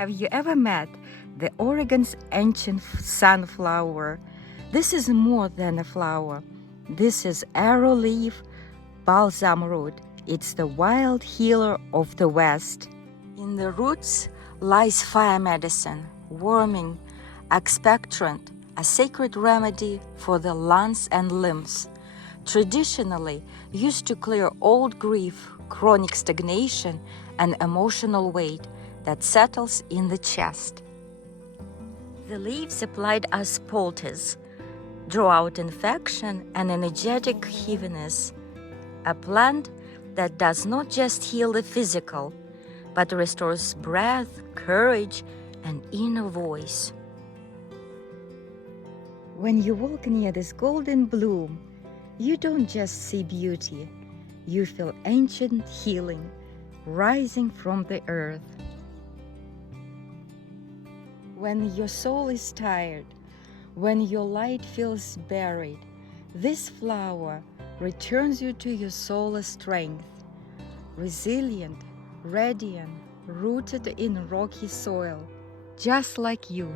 Have you ever met the Oregon's ancient sunflower? This is more than a flower. This is Arrowleaf Balsamroot. It's the wild healer of the West. In the roots lies fire medicine, warming, expectorant, a sacred remedy for the lungs and limbs. Traditionally used to clear old grief, chronic stagnation, and emotional weight that settles in the chest. The leaves applied as poultice draw out infection and energetic heaviness, a plant that does not just heal the physical, but restores breath, courage, and inner voice. When you walk near this golden bloom, you don't just see beauty, you feel ancient healing rising from the earth. When your soul is tired, when your light feels buried, this flower returns you to your soul's strength, resilient, radiant, rooted in rocky soil, just like you.